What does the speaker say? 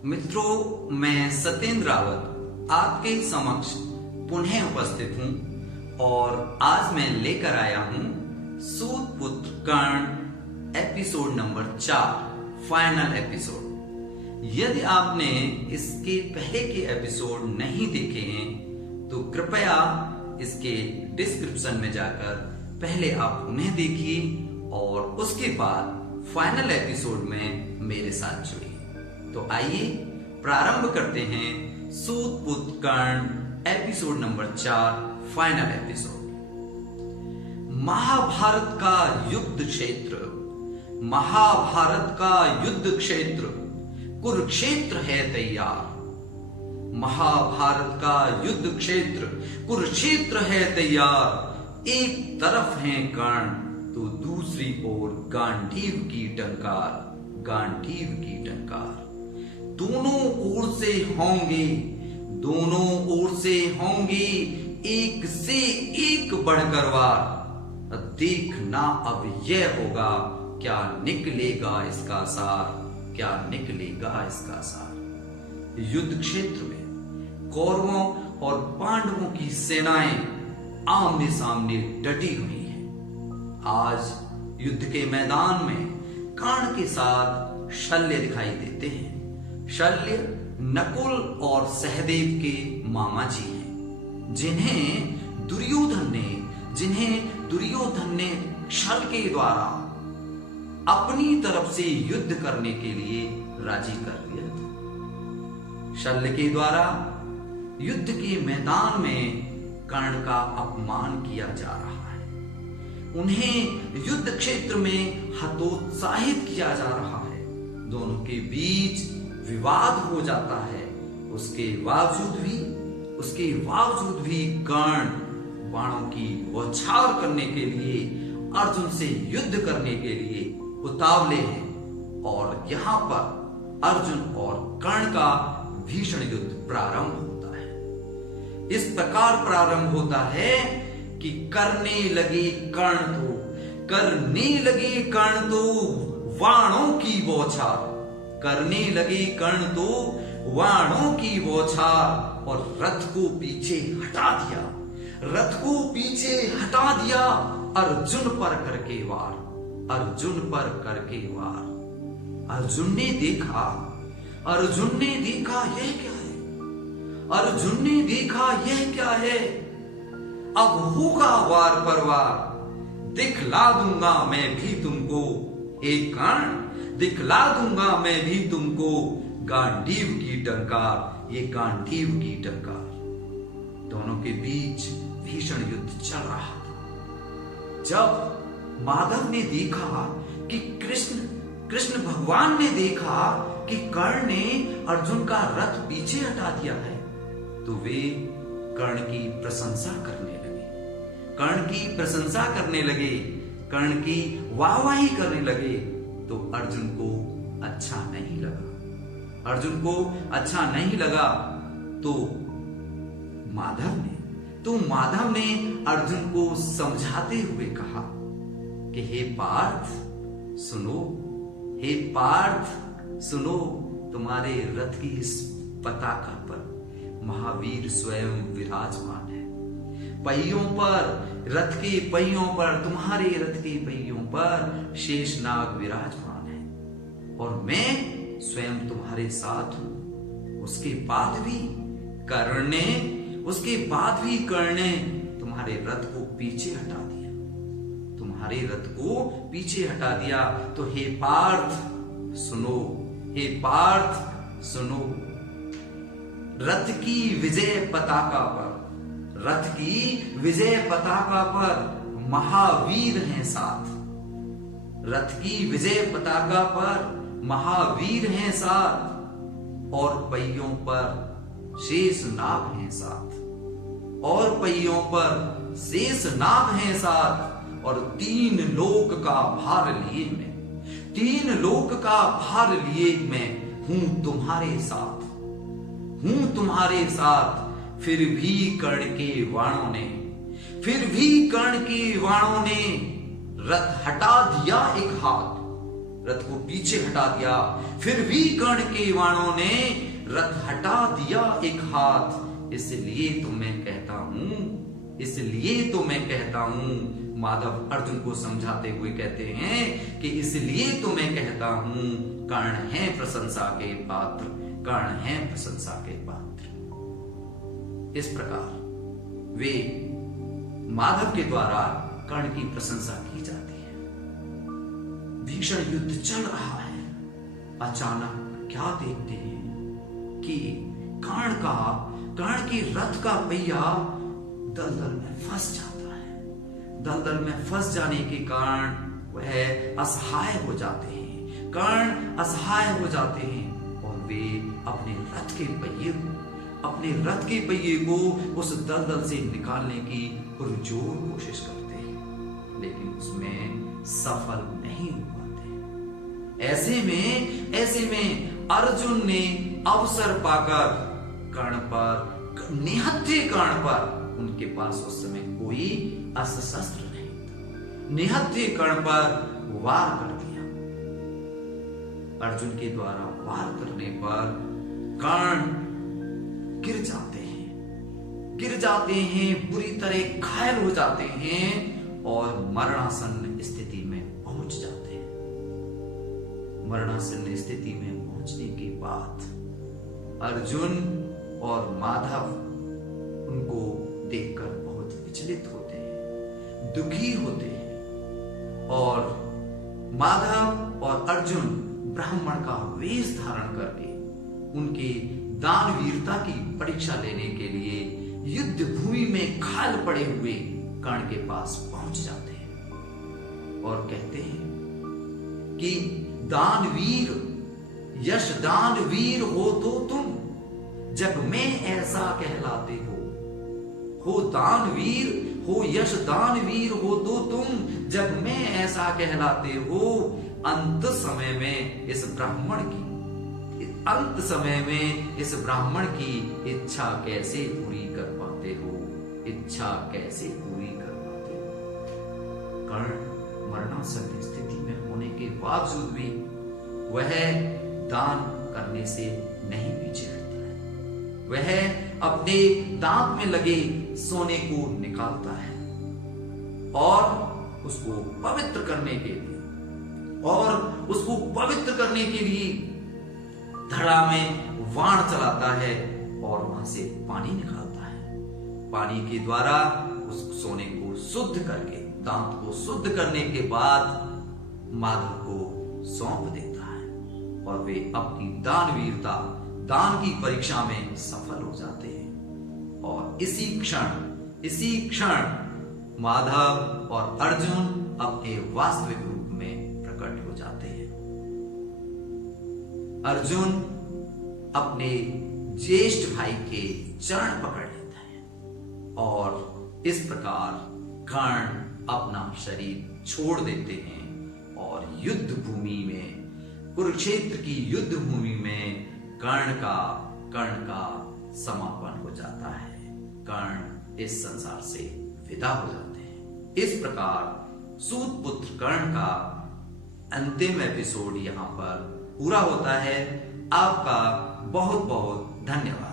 मित्रों, मैं सत्येंद्र रावत आपके समक्ष पुनः उपस्थित हूं और आज मैं लेकर आया हूं सूत पुत्र Karna episode number 4, final episode. यदि आपने इसके पहले के एपिसोड नहीं देखे हैं तो कृपया इसके डिस्क्रिप्शन में जाकर पहले आप उन्हें देखिए और उसके बाद फाइनल एपिसोड में मेरे साथ जुड़िए। तो आइए प्रारंभ करते हैं सूत पुत्र Karna episode number 4, final episode. Mahabharata का युद्ध क्षेत्र, महाभारत का युद्ध क्षेत्र, कुरुक्षेत्र है तैयार। महाभारत का युद्ध क्षेत्र, कुरुक्षेत्र है तैयार। एक तरफ है कर्ण तो दूसरी ओर गांडीव की टंकार, गांडीव की टंकार। दोनों ओर से होंगे, दोनों ओर से होंगे एक से एक बढ़कर वार। देखना अब यह होगा क्या निकलेगा इसका सार, क्या निकलेगा इसका सार। युद्ध क्षेत्र में कौरवों और पांडवों की सेनाएं आमने सामने डटी हुई हैं। आज युद्ध के मैदान में कर्ण के साथ शल्य दिखाई देते हैं। शल्य नकुल और सहदेव के मामा जी हैं, जिन्हें दुर्योधन ने छल के द्वारा अपनी तरफ से युद्ध करने के लिए राजी कर दिया था। शल्य के द्वारा युद्ध के मैदान में कर्ण का अपमान किया जा रहा है, उन्हें युद्ध क्षेत्र में हतोत्साहित किया जा रहा है। दोनों के बीच विवाद हो जाता है। उसके बावजूद भी कर्ण बाणों की बौछार करने के लिए, अर्जुन से युद्ध करने के लिए उतावले हैं और यहाँ पर अर्जुन और कर्ण का भीषण युद्ध प्रारंभ होता है। इस प्रकार प्रारंभ होता है कि करने लगे कर्ण तो वाणों की बौछार, करने लगे कर्ण तो वाणों की बौछार और रथ को पीछे हटा दिया, अर्जुन पर करके वार, अर्जुन पर करके वार। अर्जुन ने देखा यह क्या है, अर्जुन ने देखा यह क्या है। अब होगा वार पर वार, दिखला दूंगा मैं भी तुमको, एक कर्ण दिखला दूंगा मैं भी तुमको गांडीव की टंकार, ये गांडीव की टंकार। दोनों के बीच भीषण युद्ध चल रहा था। जब माधव ने देखा कि कृष्ण भगवान ने देखा कि कर्ण ने अर्जुन का रथ पीछे हटा दिया है, तो वे कर्ण की प्रशंसा करने लगे, कर्ण की वाहवाही करने लगे। तो अर्जुन को अच्छा नहीं लगा तो माधव ने अर्जुन को समझाते हुए कहा कि हे पार्थ सुनो, तुम्हारे रथ की इस पताका पर महावीर स्वयं विराजमान है। पहियों पर, रथ के पहियों पर, तुम्हारे रथ के पहियों पर शेषनाग विराजमान है और मैं स्वयं तुम्हारे साथ हूं। उसके बाद भी कर्ण ने तुम्हारे रथ को पीछे हटा दिया। तो हे पार्थ सुनो, रथ की विजय पताका पर महावीर हैं साथ, रथ की विजय पताका पर महावीर हैं साथ और पहियों पर शेष नाग हैं साथ और तीन लोक का भार लिए मैं हूं तुम्हारे साथ। फिर भी कर्ण के वाणों ने रथ हटा दिया रथ को पीछे हटा दिया। फिर भी कर्ण के बाणों ने रथ हटा दिया एक हाथ। इसलिए तो मैं कहता हूं, माधव अर्जुन को समझाते हुए कहते हैं कि इसलिए तो मैं कहता हूं, कर्ण है प्रशंसा के पात्र, कर्ण है प्रशंसा के पात्र। इस प्रकार वे माधव के द्वारा कर्ण की प्रशंसा की जाती है। भीषण युद्ध चल रहा है। अचानक क्या देखते हैं कि कर्ण की रथ का पहिया दलदल में फंस जाता है। दलदल में फंस जाने के कारण वह असहाय हो जाते हैं। कर्ण असहाय हो जाते हैं और वे अपने रथ के पहिए को उस दलदल से निकालने की पुरजोर कोशिश करते हैं, लेकिन उसमें सफल नहीं हो पाते। ऐसे में अर्जुन ने अवसर पाकर निहत्थे कर्ण पर, उनके पास उस समय कोई अस्त्र शस्त्र नहीं था, निहत्थे कर्ण पर वार कर दिया। अर्जुन के द्वारा वार करने पर कर्ण गिर जाते हैं, बुरी तरह घायल हो जाते हैं और मरणासन्न स्थिति में पहुंच जाते हैं। मरणासन्न स्थिति में पहुंचने के बाद अर्जुन और माधव उनको देखकर बहुत विचलित होते हैं, दुखी होते हैं और माधव और अर्जुन ब्राह्मण का वेश धारण करके उनके दानवीरता की परीक्षा लेने के लिए युद्ध भूमि में घायल पड़े हुए कर्ण के पास पहुंच जाते हैं और कहते हैं कि यश दानवीर हो तो तुम जग में ऐसा कहलाते हो दानवीर हो, यश दानवीर हो तो तुम जग में ऐसा कहलाते हो। अंत समय में इस ब्राह्मण की इच्छा कैसे पूरी कर पाते हो? कर्ण मरणासन्न स्थिति में होने के बावजूद भी वह दान करने से नहीं पीछे हटता है। वह अपने दांत में लगे सोने को निकालता है और उसको पवित्र करने के लिए धड़ा में वाण चलाता है और वहां से पानी निकालता है। पानी के द्वारा उस सोने को शुद्ध करके, दांत को शुद्ध करने के बाद माधव को सौंप देता है और वे अपनी दान की परीक्षा में सफल हो जाते हैं। और इसी क्षण माधव और अर्जुन अपने वास्तविक रूप में प्रकट हो जाते हैं। अर्जुन अपने ज्येष्ठ भाई के चरण पकड़ लेता है और इस प्रकार कर्ण अपना शरीर छोड़ देते हैं और युद्ध भूमि में, कुरुक्षेत्र की युद्ध भूमि में कर्ण का समापन हो जाता है। कर्ण इस संसार से विदा हो जाते हैं। इस प्रकार सूत पुत्र कर्ण का अंतिम एपिसोड यहां पर पूरा होता है। आपका बहुत बहुत धन्यवाद।